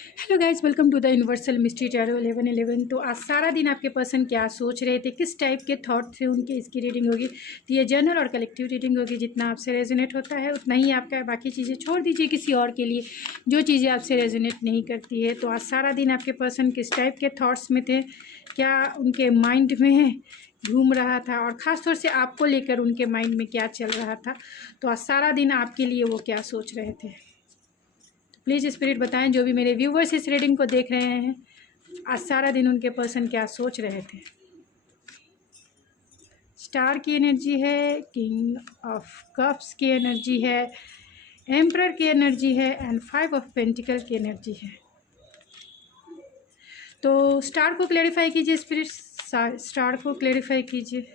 Hello guys, welcome to the universal mystery tarot 1111। तो आज सारा दिन आपके पर्सन क्या सोच रहे थे, किस टाइप के थॉट थे उनके, इसकी रीडिंग होगी। तो ये जनरल और कलेक्टिव रीडिंग होगी। जितना आपसे रेजोनेट होता है उतना ही आपका है, बाकी चीज़ें छोड़ दीजिए किसी और के लिए जो चीज़ें आपसे रेजोनेट नहीं करती है। तो आज सारा दिन आपके पर्सन किस टाइप के थाट्स में थे, क्या उनके माइंड में घूम रहा था, और ख़ास तौर से आपको लेकर उनके माइंड में क्या चल रहा था। तो आज सारा दिन आपके लिए वो क्या सोच रहे थे, प्लीज़ स्पिरिट बताएं। जो भी मेरे व्यूवर्स इस रीडिंग को देख रहे हैं, आज सारा दिन उनके पर्सन क्या सोच रहे थे। स्टार की एनर्जी है, किंग ऑफ कप्स की एनर्जी है, एम्परर की एनर्जी है, एंड 5 ऑफ पेंटिकल की एनर्जी है। तो स्टार को क्लैरिफाई कीजिए स्पिरिट, स्टार को क्लैरिफाई कीजिए।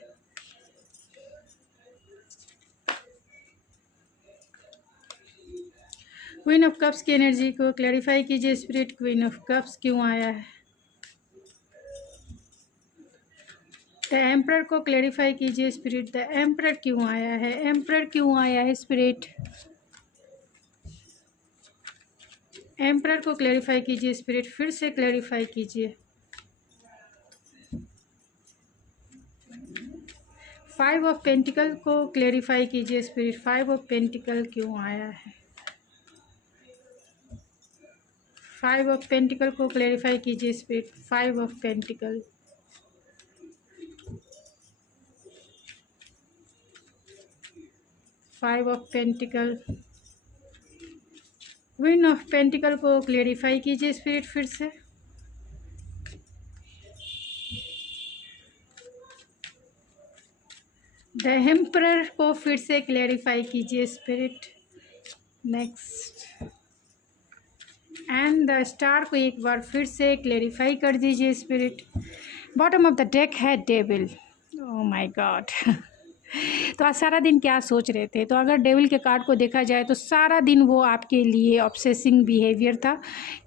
क्वीन ऑफ कप्स की एनर्जी को क्लैरिफाई कीजिए स्पिरिट, क्वीन ऑफ कप्स क्यों आया है। द एम्परर को क्लैरिफाई कीजिए स्पिरिट, द एम्परर क्यों आया है, एम्परर क्यों आया है स्पिरिट। एम्परर को क्लैरिफाई कीजिए स्पिरिट, फिर से क्लैरिफाई कीजिए। 5 ऑफ पेंटिकल को क्लैरिफाई कीजिए स्पिरिट, 5 ऑफ पेंटिकल क्यों आया है। 5 ऑफ पेंटिकल को क्लैरिफाई कीजिए spirit, 5 of pentacle. Five of pentacle, queen of pentacle को क्लैरिफाई कीजिए स्पिरिट, फिर से। द एम्परर को फिर से क्लैरिफाई कीजिए spirit. Next, and the star को एक बार फिर से क्लैरिफाई कर दीजिए spirit. Bottom of the deck है डेविल। Oh my God. तो आज सारा दिन क्या सोच रहे थे। तो अगर डेविल के कार्ड को देखा जाए तो सारा दिन वो आपके लिए ऑब्सेसिंग बिहेवियर था,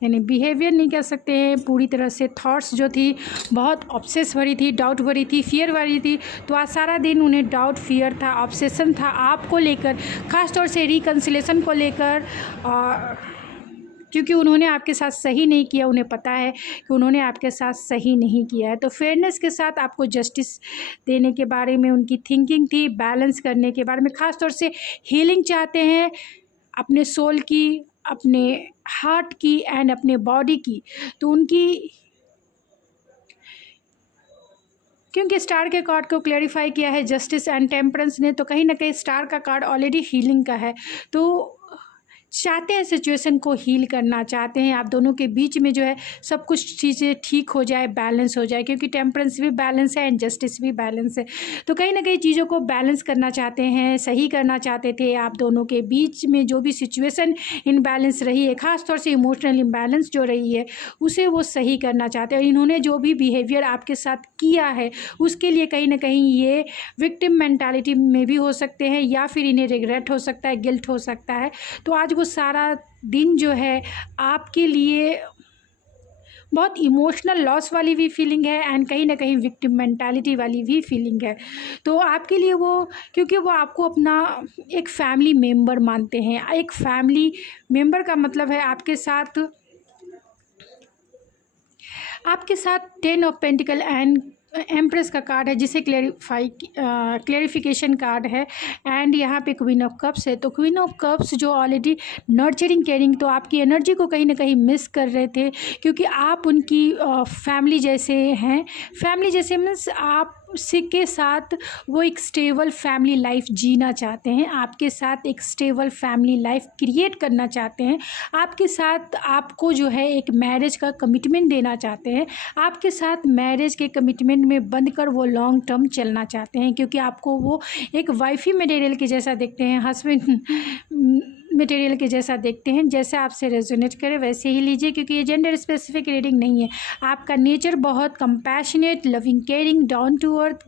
यानी बिहेवियर नहीं कह सकते हैं, पूरी तरह से थॉट्स जो थी बहुत ऑब्सेस भरी थी, डाउट भरी थी, फियर भरी थी। तो आज सारा दिन उन्हें डाउट, फियर था, ऑब्सेशन था आपको लेकर, ख़ास तौर से रिकन्सिलेशन को लेकर। क्योंकि उन्होंने आपके साथ सही नहीं किया, उन्हें पता है कि उन्होंने आपके साथ सही नहीं किया है। तो फेयरनेस के साथ आपको जस्टिस देने के बारे में उनकी थिंकिंग थी, बैलेंस करने के बारे में, ख़ास तौर से हीलिंग चाहते हैं अपने सोल की, अपने हार्ट की एंड अपने बॉडी की। तो उनकी, क्योंकि स्टार के कार्ड को क्लैरिफाई किया है जस्टिस एंड टेम्परेंस ने, तो कहीं ना कहीं स्टार का कार्ड ऑलरेडी हीलिंग का है। तो चाहते हैं सिचुएशन को हील करना, चाहते हैं आप दोनों के बीच में जो है सब कुछ चीज़ें ठीक हो जाए, बैलेंस हो जाए, क्योंकि टेम्परेंस भी बैलेंस है एंड जस्टिस भी बैलेंस है। तो कहीं ना कहीं चीज़ों को बैलेंस करना चाहते हैं, सही करना चाहते थे। आप दोनों के बीच में जो भी सिचुएशन इनबैलेंस रही है, ख़ास तौर से इमोशनल इम्बैलेंस जो रही है, उसे वो सही करना चाहते हैं। और इन्होंने जो भी बिहेवियर आपके साथ किया है उसके लिए कहीं ना कहीं ये विक्टिम मेंटालिटी में भी हो सकते हैं, या फिर इन्हें रिग्रेट हो सकता है, गिल्ट हो सकता है। तो आज वो सारा दिन जो है आपके लिए बहुत इमोशनल लॉस वाली भी फीलिंग है एंड कहीं ना कहीं विक्टिम मेंटालिटी वाली भी फीलिंग है। तो आपके लिए वो, क्योंकि वो आपको अपना एक फैमिली मेंबर मानते हैं। एक फैमिली मेंबर का मतलब है आपके साथ 10 ऑफ पेंटिकल एंड एम्प्रेस का कार्ड है, जिसे क्लैरिफिकेशन कार्ड है। एंड यहाँ पे क्वीन ऑफ कप्स है। तो क्वीन ऑफ कप्स जो ऑलरेडी नर्चरिंग, केयरिंग, तो आपकी एनर्जी को कहीं ना कहीं मिस कर रहे थे, क्योंकि आप उनकी फैमिली जैसे हैं। फैमिली जैसे मीन्स आप के साथ वो एक स्टेबल फैमिली लाइफ जीना चाहते हैं, आपके साथ एक स्टेबल फैमिली लाइफ क्रिएट करना चाहते हैं, आपके साथ आपको जो है एक मैरिज का कमिटमेंट देना चाहते हैं, आपके साथ मैरिज के कमिटमेंट में बंध कर वो लॉन्ग टर्म चलना चाहते हैं, क्योंकि आपको वो एक वाइफी मटेरियल के जैसा देखते हैं, हस्बैंड मटेरियल के जैसा देखते हैं। जैसे आपसे रेजोनेट करे वैसे ही लीजिए, क्योंकि ये जेंडर स्पेसिफिक रीडिंग नहीं है। आपका नेचर बहुत compassionate, loving, caring, down to earth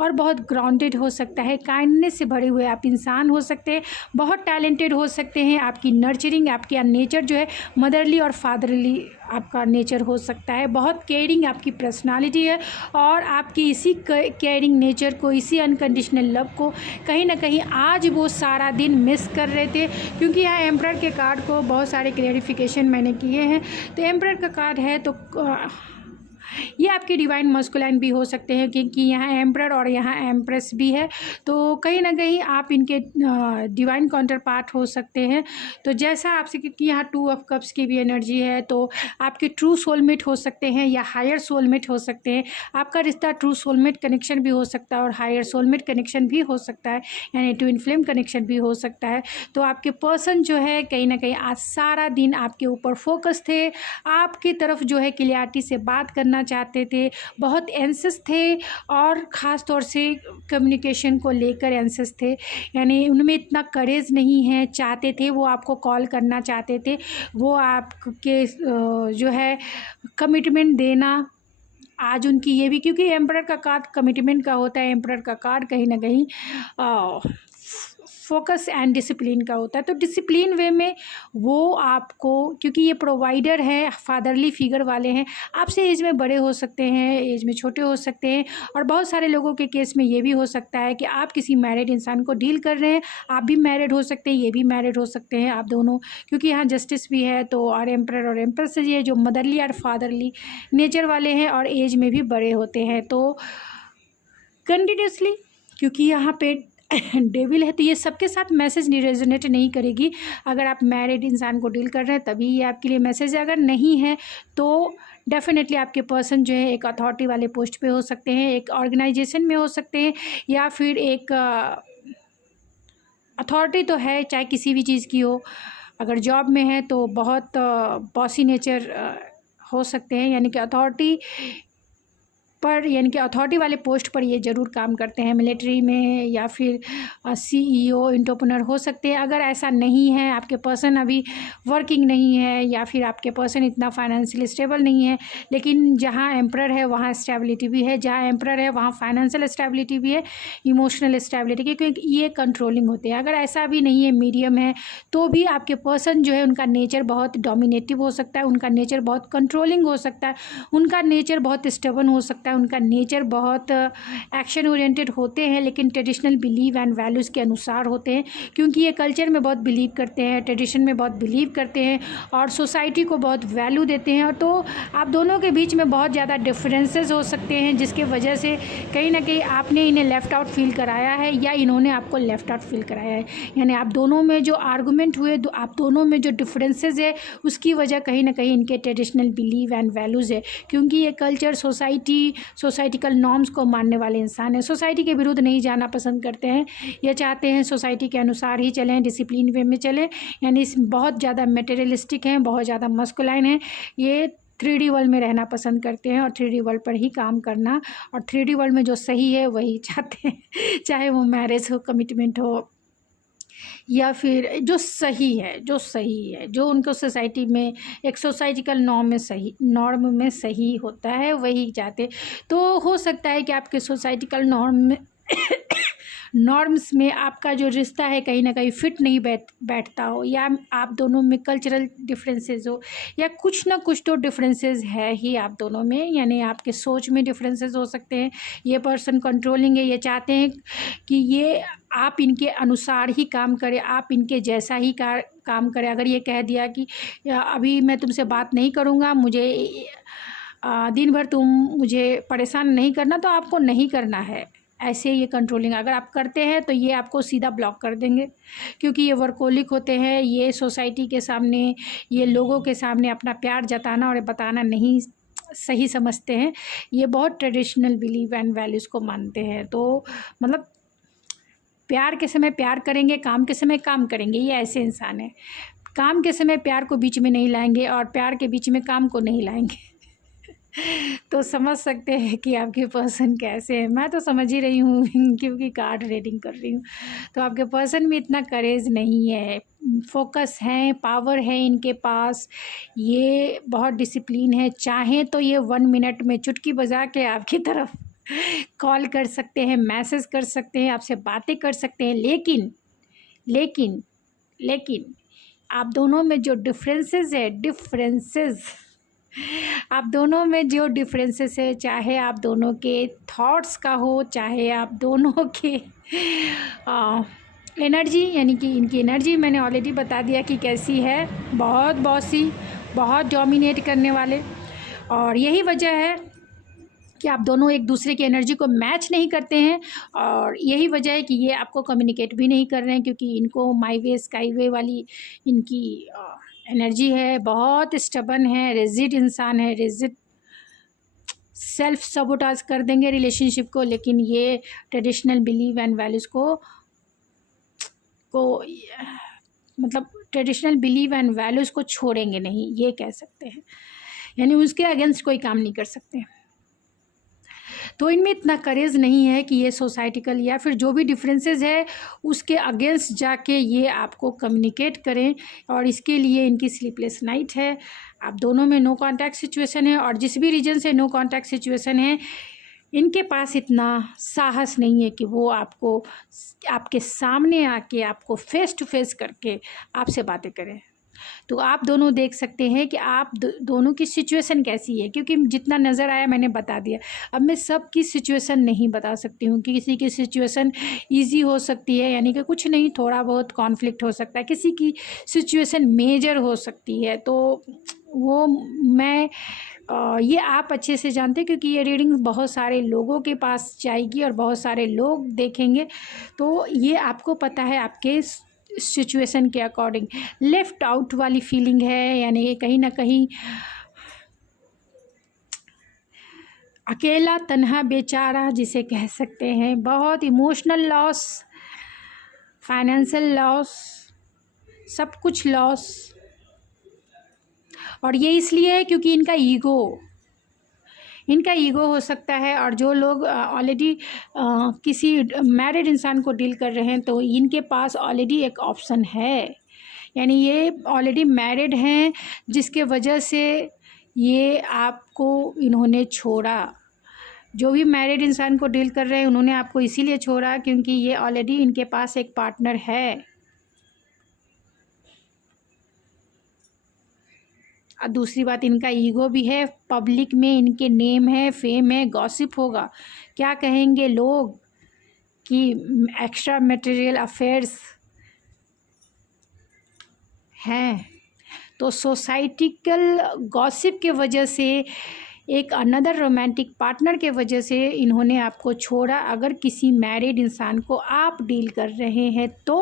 और बहुत ग्राउंडेड हो सकता है। काइंडनेस से भरे हुए आप इंसान हो सकते हैं, बहुत टैलेंटेड हो सकते हैं। आपकी नर्चरिंग, आपका नेचर जो है मदरली और फादरली आपका नेचर हो सकता है। बहुत केयरिंग आपकी पर्सनालिटी है, और आपकी इसी केयरिंग नेचर को, इसी अनकंडीशनल लव को कहीं ना कहीं आज वो सारा दिन मिस कर रहे थे, क्योंकि क्योंकि यहाँ एम्परर के कार्ड को बहुत सारे क्लेरिफिकेशन मैंने किए हैं। तो एम्परर का कार्ड है तो ये आपके डिवाइन मस्कुलाइन भी हो सकते हैं, क्योंकि यहाँ एम्परर और यहाँ एम्प्रेस भी है। तो कहीं ना कहीं आप इनके डिवाइन काउंटर पार्ट हो सकते हैं। तो जैसा आपसे, क्योंकि यहाँ 2 ऑफ कप्स की भी एनर्जी है, तो आपके ट्रू सोलमेट हो सकते हैं या हायर सोलमेट हो सकते हैं। आपका रिश्ता ट्रू सोलमेट कनेक्शन भी हो सकता है और हायर सोलमेट कनेक्शन भी हो सकता है, यानी ट्विन फ्लेम कनेक्शन भी हो सकता है। तो आपके पर्सन जो है कहीं ना कहीं आज सारा दिन आपके ऊपर फोकस थे, आपकी तरफ जो है क्लियरिटी से बात करना चाहते थे, बहुत एंसियस थे और ख़ास तौर से कम्युनिकेशन को लेकर एंसियस थे। यानी उनमें इतना करेज नहीं है, चाहते थे वो आपको कॉल करना चाहते थे, वो आपके जो है कमिटमेंट देना। आज उनकी ये भी, क्योंकि एम्परर का कार्ड कमिटमेंट का होता है, एम्परर का कार्ड कहीं ना कहीं फोकस एंड डिसिप्लिन का होता है। तो डिसिप्लिन वे में वो आपको, क्योंकि ये प्रोवाइडर है, फादरली फिगर वाले हैं, आपसे एज में बड़े हो सकते हैं, एज में छोटे हो सकते हैं, और बहुत सारे लोगों के केस में ये भी हो सकता है कि आप किसी मैरिड इंसान को डील कर रहे हैं, आप भी मैरिड हो सकते हैं, ये भी मैरिड हो सकते हैं, आप दोनों, क्योंकि यहाँ जस्टिस भी है। तो और एम्परर और एम्प्रेस ये जो मदरली और फादरली नेचर वाले हैं और एज में भी बड़े होते हैं। तो कंटिन्यूसली, क्योंकि यहाँ पे डेविल है, तो ये सबके साथ मैसेज रेजोनेट नहीं करेगी। अगर आप मैरिड इंसान को डील कर रहे हैं तभी ये आपके लिए मैसेज है, अगर नहीं है तो डेफिनेटली आपके पर्सन जो है एक अथॉरिटी वाले पोस्ट पे हो सकते हैं, एक ऑर्गेनाइजेशन में हो सकते हैं, या फिर एक अथॉरिटी तो है चाहे किसी भी चीज़ की हो। अगर जॉब में है तो बहुत बॉसी नेचर हो सकते हैं, यानी कि अथॉरिटी पर, यानी कि अथॉरिटी वाले पोस्ट पर ये ज़रूर काम करते हैं, मिलिट्री में या फिर CEO एंटरप्रेन्योर हो सकते हैं। अगर ऐसा नहीं है, आपके पर्सन अभी वर्किंग नहीं है, या फिर आपके पर्सन इतना फाइनेंशियल स्टेबल नहीं है, लेकिन जहाँ एम्परर है वहाँ स्टेबिलिटी भी है, जहाँ एम्परर है वहाँ फाइनेंशियल स्टेबिलिटी भी है, इमोशनल स्टेबिलिटी, क्योंकि ये कंट्रोलिंग होते हैं। अगर ऐसा भी नहीं है, मीडियम है, तो भी आपके पर्सन जो है उनका नेचर बहुत डोमिनेटिव हो सकता है, उनका नेचर बहुत कंट्रोलिंग हो सकता है, उनका नेचर बहुत स्टेबन हो सकता है, उनका नेचर बहुत एक्शन ओरिएंटेड होते हैं, लेकिन ट्रेडिशनल बिलीव एंड वैल्यूज़ के अनुसार होते हैं, क्योंकि ये कल्चर में बहुत बिलीव करते हैं, ट्रेडिशन में बहुत बिलीव करते हैं और सोसाइटी को बहुत वैल्यू देते हैं। और तो आप दोनों के बीच में बहुत ज़्यादा डिफरेंसेस हो सकते हैं, जिसके वजह से कहीं ना कहीं आपने इन्हें लेफ़्ट आउट फील कराया है या इन्होंने आपको लेफ़्ट आउट फील कराया है। यानी आप दोनों में जो आर्गूमेंट हुए, आप दोनों में जो डिफरेंसेस है, उसकी वजह कहीं ना कहीं इनके ट्रेडिशनल बिलीव एंड वैल्यूज़ है, क्योंकि ये कल्चर सोसाइटिकल नॉर्म्स को मानने वाले इंसान हैं, सोसाइटी के विरुद्ध नहीं जाना पसंद करते हैं, ये चाहते हैं सोसाइटी के अनुसार ही चलें, डिसिप्लिन वे में चलें। यानी बहुत ज़्यादा मटेरियलिस्टिक हैं, बहुत ज़्यादा मस्कुलाइन हैं, ये 3D वर्ल्ड में रहना पसंद करते हैं और 3D वर्ल्ड पर ही काम करना, और 3D वर्ल्ड में जो सही है वही चाहते हैं, चाहे वो मैरिज हो, कमिटमेंट हो, या फिर जो सही है, जो उनको सोसाइटी में एक सोसाइटिकल नॉर्म में सही होता है वही चाहते। तो हो सकता है कि आपके सोसाइटिकल नॉर्म्स में आपका जो रिश्ता है कहीं ना कहीं फिट नहीं बैठता हो, या आप दोनों में कल्चरल डिफरेंसेस हो, या कुछ ना कुछ तो डिफरेंसेस है ही आप दोनों में, यानी आपके सोच में डिफरेंसेस हो सकते हैं। ये पर्सन कंट्रोलिंग है, ये चाहते हैं कि ये आप इनके अनुसार ही काम करें, आप इनके जैसा ही काम करें। अगर ये कह दिया कि अभी मैं तुमसे बात नहीं करूँगा, मुझे दिन भर तुम मुझे परेशान नहीं करना, तो आपको नहीं करना है। ऐसे ये कंट्रोलिंग अगर आप करते हैं तो ये आपको सीधा ब्लॉक कर देंगे, क्योंकि ये वर्कोलिक होते हैं, ये सोसाइटी के सामने, ये लोगों के सामने अपना प्यार जताना और बताना नहीं सही समझते हैं। ये बहुत ट्रेडिशनल बिलीव एंड वैल्यूज़ को मानते हैं। तो मतलब प्यार के समय प्यार करेंगे, काम के समय काम करेंगे, ये ऐसे इंसान हैं। काम के समय प्यार को बीच में नहीं लाएंगे और प्यार के बीच में काम को नहीं लाएंगे। तो समझ सकते हैं कि आपके पर्सन कैसे हैं। मैं तो समझ ही रही हूँ क्योंकि कार्ड रीडिंग कर रही हूँ। तो आपके पर्सन में इतना करेज नहीं है, फोकस है, पावर है इनके पास, ये बहुत डिसिप्लिन है। चाहें तो ये 1 मिनट में चुटकी बजा के आपकी तरफ कॉल कर सकते हैं, मैसेज कर सकते हैं, आपसे बातें कर सकते हैं, लेकिन आप दोनों में जो आप दोनों में जो डिफरेंसेस है, चाहे आप दोनों के थॉट्स का हो, चाहे आप दोनों के एनर्जी यानी कि इनकी एनर्जी मैंने ऑलरेडी बता दिया कि कैसी है, बहुत बॉसी, बहुत डोमिनेट करने वाले। और यही वजह है कि आप दोनों एक दूसरे की एनर्जी को मैच नहीं करते हैं, और यही वजह है कि ये आपको कम्युनिकेट भी नहीं कर रहे हैं, क्योंकि इनको माई वे स्काई वे वाली इनकी एनर्जी है। बहुत स्टबन है, रिजिड इंसान है, रिजिड, सेल्फ सबोटाज कर देंगे रिलेशनशिप को, लेकिन ये ट्रेडिशनल बिलीव एंड वैल्यूज़ को मतलब ट्रेडिशनल बिलीव एंड वैल्यूज़ को छोड़ेंगे नहीं, ये कह सकते हैं। यानी उसके अगेंस्ट कोई काम नहीं कर सकते। तो इनमें इतना करेज नहीं है कि ये सोसाइटिकल या फिर जो भी डिफरेंसेस है उसके अगेंस्ट जाके ये आपको कम्युनिकेट करें, और इसके लिए इनकी स्लीपलेस नाइट है। आप दोनों में नो कांटेक्ट सिचुएशन है, और जिस भी रीजन से नो कांटेक्ट सिचुएशन है, इनके पास इतना साहस नहीं है कि वो आपको आपके सामने आके आपको फेस टू फेस करके आपसे बातें करें। तो आप दोनों देख सकते हैं कि आप दोनों की सिचुएशन कैसी है, क्योंकि जितना नज़र आया मैंने बता दिया। अब मैं सबकी सिचुएशन नहीं बता सकती हूँ कि किसी की सिचुएशन इजी हो सकती है, यानी कि कुछ नहीं, थोड़ा बहुत कॉन्फ्लिक्ट हो सकता है, किसी की सिचुएशन मेजर हो सकती है। तो वो मैं ये आप अच्छे से जानते हैं, क्योंकि ये रीडिंग बहुत सारे लोगों के पास जाएगी और बहुत सारे लोग देखेंगे, तो ये आपको पता है आपके सिचुएशन के अकॉर्डिंग। लेफ्ट आउट वाली फीलिंग है, यानी कहीं ना कहीं अकेला तन्हा बेचारा जिसे कह सकते हैं, बहुत इमोशनल लॉस, फाइनेंशियल लॉस, सब कुछ लॉस। और ये इसलिए है क्योंकि इनका ईगो हो सकता है। और जो लोग ऑलरेडी किसी मैरिड इंसान को डील कर रहे हैं, तो इनके पास ऑलरेडी एक ऑप्शन है, यानी ये ऑलरेडी मैरिड हैं, जिसके वजह से ये आपको इन्होंने छोड़ा। जो भी मैरिड इंसान को डील कर रहे हैं उन्होंने आपको इसीलिए छोड़ा क्योंकि ये ऑलरेडी इनके पास एक पार्टनर है। और दूसरी बात, इनका ईगो भी है, पब्लिक में इनके नेम है, फेम है, गॉसिप होगा, क्या कहेंगे लोग कि एक्स्ट्रा मटेरियल अफेयर्स हैं। तो सोसाइटिकल गॉसिप के वजह से, एक अनदर रोमांटिक पार्टनर के वजह से इन्होंने आपको छोड़ा। अगर किसी मैरिड इंसान को आप डील कर रहे हैं तो,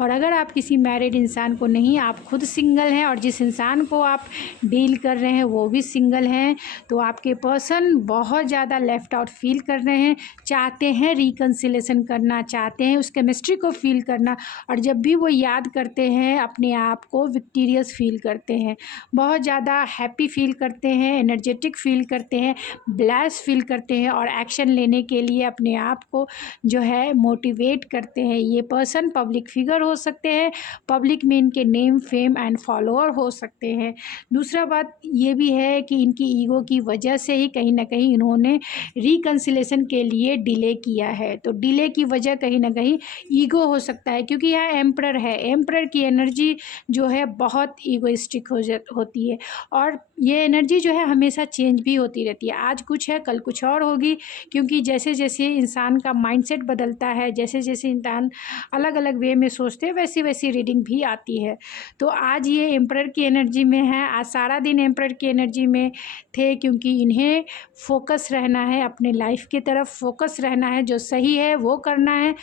और अगर आप किसी मैरिड इंसान को नहीं, आप खुद सिंगल हैं और जिस इंसान को आप डील कर रहे हैं वो भी सिंगल हैं, तो आपके पर्सन बहुत ज़्यादा लेफ़्ट आउट फील कर रहे हैं, चाहते हैं रिकन्सिलेशन करना, चाहते हैं उस केमिस्ट्री को फील करना, और जब भी वो याद करते हैं अपने आप को विक्टीरियस फील करते हैं, बहुत ज़्यादा हैप्पी फील करते हैं, एनर्जेटिक फील करते हैं, ब्लेस फील करते हैं, और एक्शन लेने के लिए अपने आप को जो है मोटिवेट करते हैं। ये पर्सन पब्लिक फिगर हो सकते हैं, पब्लिक में इनके नेम, फेम एंड फॉलोअर हो सकते हैं। दूसरा बात ये भी है कि इनकी ईगो की वजह से ही कहीं ना कहीं इन्होंने रिकन्सिलेशन के लिए डिले किया है। तो डिले की वजह कहीं ना कहीं ईगो हो सकता है, क्योंकि यह एम्परर है, एम्परर की एनर्जी जो है बहुत ईगोइस्टिक होती है, और ये एनर्जी जो है हमेशा चेंज भी होती रहती है। आज कुछ है, कल कुछ और होगी, क्योंकि जैसे जैसे इंसान का माइंडसेट बदलता है, जैसे जैसे इंसान अलग अलग वे में सोचते हैं, वैसी वैसी रीडिंग भी आती है। तो आज ये एम्परर की एनर्जी में है, आज सारा दिन एम्परर की एनर्जी में थे, क्योंकि इन्हें फोकस रहना है, अपने लाइफ की तरफ फोकस रहना है, जो सही है वो करना है।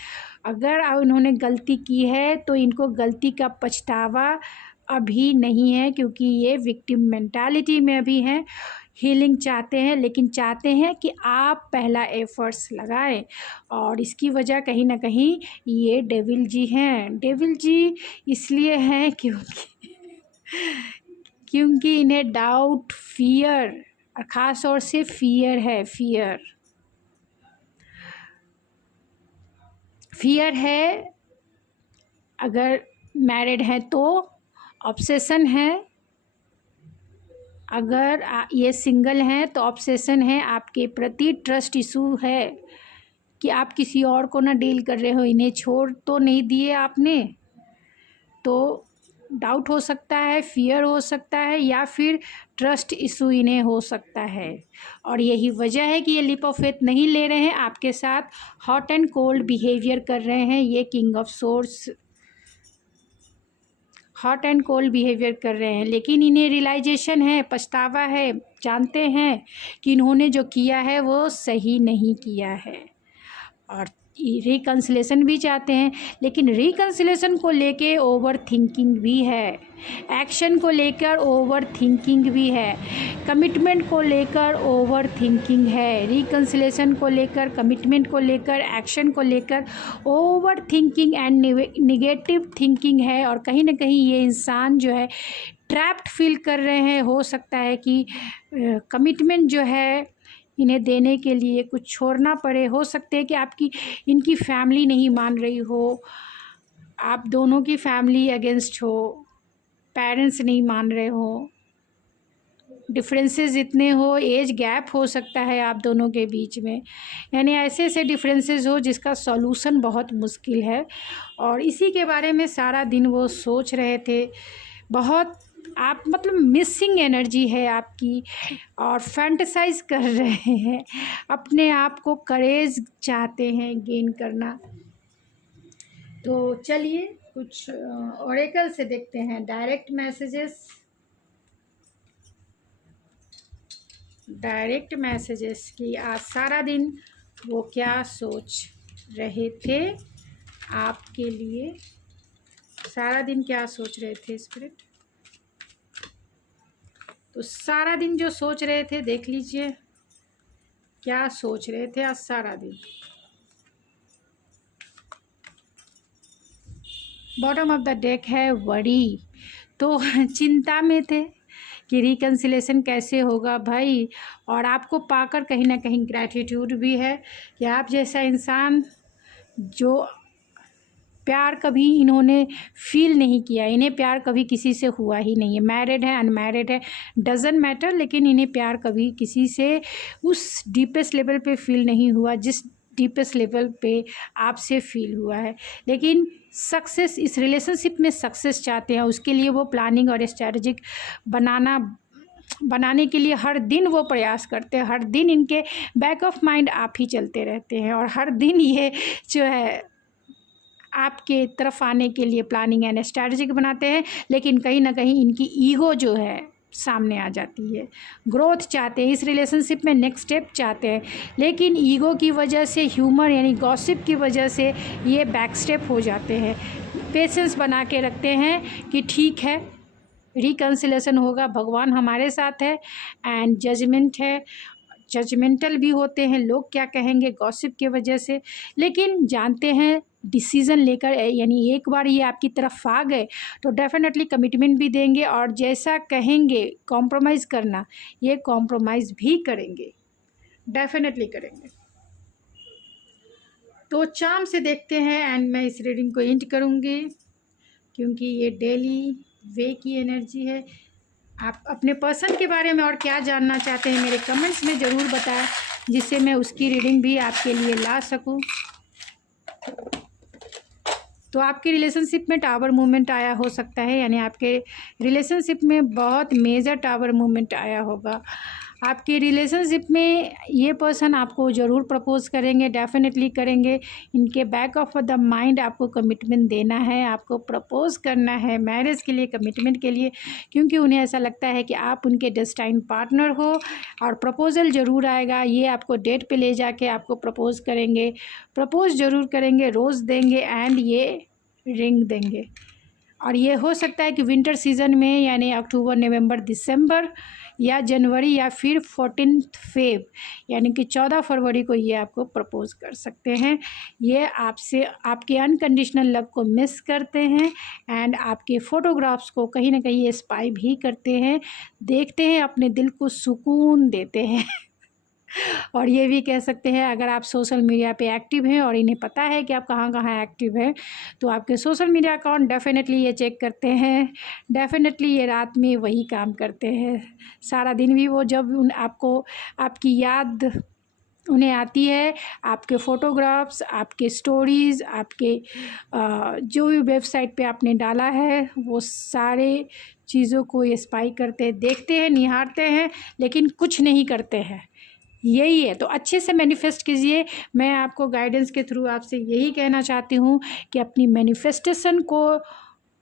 अगर इन्होंने गलती की है तो इनको गलती का पछतावा अभी नहीं है, क्योंकि ये विक्टिम मेंटालिटी में अभी हैं, हीलिंग चाहते हैं, लेकिन चाहते हैं कि आप पहला एफर्ट्स लगाएं। और इसकी वजह कहीं ना कहीं ये डेविल जी हैं। डेविल जी इसलिए हैं क्योंकि इन्हें डाउट, फियर, और ख़ास तौर से फियर है, फियर है। अगर मैरिड है तो ऑब्सेशन है, अगर ये सिंगल हैं तो ऑब्सेशन है, आपके प्रति ट्रस्ट इशू है कि आप किसी और को ना डील कर रहे हो, इन्हें छोड़ तो नहीं दिए आपने। तो डाउट हो सकता है, फियर हो सकता है, या फिर ट्रस्ट इशू इन्हें हो सकता है। और यही वजह है कि ये लीप ऑफ फेथ नहीं ले रहे हैं, आपके साथ हॉट एंड कोल्ड बिहेवियर कर रहे हैं। ये king of source hot and cold behaviour कर रहे हैं, लेकिन इन्हें रियलाइजेशन है, पछतावा है, जानते हैं कि इन्होंने जो किया है वो सही नहीं किया है और रिकन्सिलेशन भी चाहते हैं। लेकिन रिकन्सिलेशन को लेके ओवर थिंकिंग भी है, एक्शन को लेकर ओवर थिंकिंग भी है, कमिटमेंट को लेकर ओवर थिंकिंग है, रिकन्सिलेशन को लेकर, कमिटमेंट को लेकर, एक्शन को लेकर over thinking and negative thinking है। और कहीं ना कहीं ये इंसान जो है ट्रैप्ड फील कर रहे हैं। हो सकता है कि कमिटमेंट जो है इन्हें देने के लिए कुछ छोड़ना पड़े। हो सकते है कि आपकी इनकी फैमिली नहीं मान रही हो, आप दोनों की फैमिली अगेंस्ट हो, पेरेंट्स नहीं मान रहे हो, डिफरेंसेस इतने हो, एज गैप हो सकता है आप दोनों के बीच में, यानी ऐसे ऐसे डिफरेंसेस हो जिसका सॉल्यूशन बहुत मुश्किल है। और इसी के बारे में सारा दिन वो सोच रहे थे। बहुत आप मतलब मिसिंग एनर्जी है आपकी और फैंटेसाइज कर रहे हैं, अपने आप को करेज चाहते हैं गेन करना। तो चलिए कुछ ओरेकल से देखते हैं डायरेक्ट मैसेजेस कि आज सारा दिन वो क्या सोच रहे थे आपके लिए, सारा दिन क्या सोच रहे थे स्पिरिट। तो सारा दिन जो सोच रहे थे देख लीजिए क्या सोच रहे थे आज सारा दिन। बॉटम ऑफ द डेक है वरी, तो चिंता में थे कि रिकन्सिलेशन कैसे होगा भाई। और आपको पाकर कहीं ना कहीं ग्रैटिट्यूड भी है कि आप जैसा इंसान जो प्यार कभी इन्होंने फील नहीं किया, इन्हें प्यार कभी किसी से हुआ ही नहीं है, मैरिड है अनमैरिड है डजंट मैटर, लेकिन इन्हें प्यार कभी किसी से उस डीपेस्ट लेवल पे फील नहीं हुआ जिस डीपेस्ट लेवल पे आपसे फील हुआ है। लेकिन सक्सेस, इस रिलेशनशिप में सक्सेस चाहते हैं, उसके लिए वो प्लानिंग और स्ट्रैटेजिक बनाने के लिए हर दिन वो प्रयास करते हैं। हर दिन इनके बैक ऑफ माइंड आप ही चलते रहते हैं और हर दिन ये जो है आपके तरफ आने के लिए प्लानिंग एंड स्ट्रैटेजिक बनाते हैं। लेकिन कहीं ना कहीं इनकी ईगो जो है सामने आ जाती है। ग्रोथ चाहते हैं, इस रिलेशनशिप में नेक्स्ट स्टेप चाहते हैं, लेकिन ईगो की वजह से, ह्यूमर यानी गॉसिप की वजह से ये बैक स्टेप हो जाते हैं। पेशेंस बना के रखते हैं कि ठीक है रिकन्सिलेशन होगा, भगवान हमारे साथ है, एंड जजमेंट है, जजमेंटल भी होते हैं, लोग क्या कहेंगे गॉसिप की वजह से। लेकिन जानते हैं डिसीज़न लेकर, यानी एक बार ये आपकी तरफ आ गए तो डेफिनेटली कमिटमेंट भी देंगे और जैसा कहेंगे कॉम्प्रोमाइज़ करना, ये कॉम्प्रोमाइज़ भी करेंगे, डेफिनेटली करेंगे। तो चार्म से देखते हैं एंड मैं इस रीडिंग को एंड करूँगी क्योंकि ये डेली वे की एनर्जी है। आप अपने पर्सन के बारे में और क्या जानना चाहते हैं मेरे कमेंट्स में ज़रूर बताएं, जिससे मैं उसकी रीडिंग भी आपके लिए ला सकूं। तो आपके रिलेशनशिप में टावर मूवमेंट आया हो सकता है, यानी आपके रिलेशनशिप में बहुत मेजर टावर मूवमेंट आया होगा। आपके रिलेशनशिप में ये पर्सन आपको ज़रूर प्रपोज करेंगे, डेफिनेटली करेंगे। इनके बैक ऑफ द माइंड आपको कमिटमेंट देना है, आपको प्रपोज करना है मैरिज के लिए, कमिटमेंट के लिए, क्योंकि उन्हें ऐसा लगता है कि आप उनके डेस्टाइन पार्टनर हो। और प्रपोजल ज़रूर आएगा, ये आपको डेट पे ले जाके आपको प्रपोज करेंगे, प्रपोज ज़रूर करेंगे, रोज़ देंगे एंड ये रिंग देंगे। और ये हो सकता है कि विंटर सीज़न में, यानी अक्टूबर, नवंबर, दिसंबर या जनवरी या फिर 14 फेब यानी कि 14 फरवरी को ये आपको प्रपोज कर सकते हैं। ये आपसे आपके अनकंडीशनल लव को मिस करते हैं एंड आपके फ़ोटोग्राफ्स को कहीं ना कहीं ये स्पाई भी करते हैं, देखते हैं, अपने दिल को सुकून देते हैं। और ये भी कह सकते हैं अगर आप सोशल मीडिया पे एक्टिव हैं और इन्हें पता है कि आप कहाँ कहाँ एक्टिव हैं, तो आपके सोशल मीडिया अकाउंट डेफिनेटली ये चेक करते हैं। डेफिनेटली ये रात में वही काम करते हैं, सारा दिन भी वो जब आपको आपकी याद उन्हें आती है आपके फ़ोटोग्राफ्स, आपके स्टोरीज़, आपके जो भी वेबसाइट पे आपने डाला है वो सारे चीज़ों को ये स्पाई करते हैं, देखते हैं, निहारते हैं, लेकिन कुछ नहीं करते हैं। यही है, तो अच्छे से मैनिफेस्ट कीजिए। मैं आपको गाइडेंस के थ्रू आपसे यही कहना चाहती हूँ कि अपनी मैनिफेस्टेशन को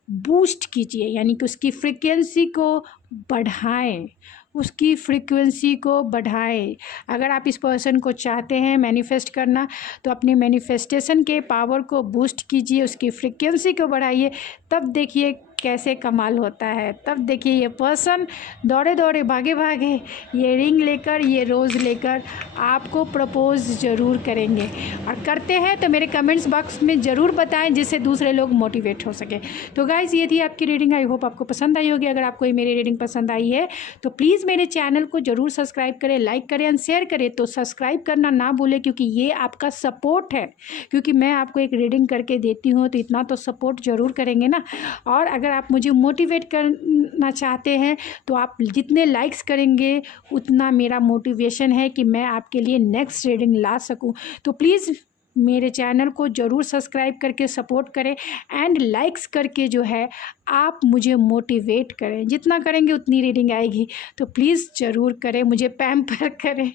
बूस्ट कीजिए, यानी कि उसकी फ्रीक्वेंसी को बढ़ाएं, उसकी फ्रीक्वेंसी को बढ़ाएं। अगर आप इस पर्सन को चाहते हैं मैनिफेस्ट करना, तो अपनी मैनिफेस्टेशन के पावर को बूस्ट कीजिए, उसकी फ्रीक्वेंसी को बढ़ाइए, तब देखिए कैसे कमाल होता है। तब देखिए ये पर्सन दौड़े दौड़े भागे भागे ये रिंग लेकर, ये रोज़ लेकर आपको प्रपोज़ ज़रूर करेंगे, और करते हैं तो मेरे कमेंट्स बॉक्स में ज़रूर बताएं, जिससे दूसरे लोग मोटिवेट हो सके। तो गाइज़, ये थी आपकी रीडिंग। आई होप आपको पसंद आई होगी। अगर आपको ये मेरी रीडिंग पसंद आई है तो प्लीज़ मेरे चैनल को ज़रूर सब्सक्राइब करें, लाइक करें एंड शेयर करें। तो सब्सक्राइब करना ना भूलें, क्योंकि ये आपका सपोर्ट है, क्योंकि मैं आपको एक रीडिंग करके देती हूँ, तो इतना तो सपोर्ट ज़रूर करेंगे ना। और अगर आप मुझे मोटिवेट करना चाहते हैं तो आप जितने लाइक्स करेंगे उतना मेरा मोटिवेशन है कि मैं आपके लिए नेक्स्ट रीडिंग ला सकूं। तो प्लीज़ मेरे चैनल को ज़रूर सब्सक्राइब करके सपोर्ट करें एंड लाइक्स करके जो है आप मुझे मोटिवेट करें। जितना करेंगे उतनी रीडिंग आएगी, तो प्लीज़ ज़रूर करें, मुझे पैम्पर करें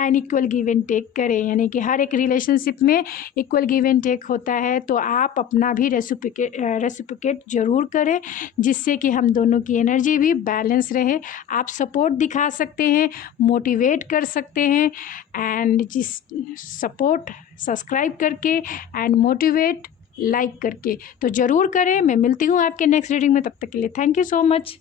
and equal give and take करें। यानी कि हर एक रिलेशनशिप में इक्वल गिव एंड टेक होता है, तो आप अपना भी रेसिप्रोकेट ज़रूर करें, जिससे कि हम दोनों की एनर्जी भी बैलेंस रहे। आप सपोर्ट दिखा सकते हैं, मोटिवेट कर सकते हैं, एंड जिस सपोर्ट सब्सक्राइब करके एंड मोटिवेट लाइक करके, तो ज़रूर करें। मैं मिलती हूँ आपके नेक्स्ट रीडिंग में, तब तक के लिए थैंक यू सो मच।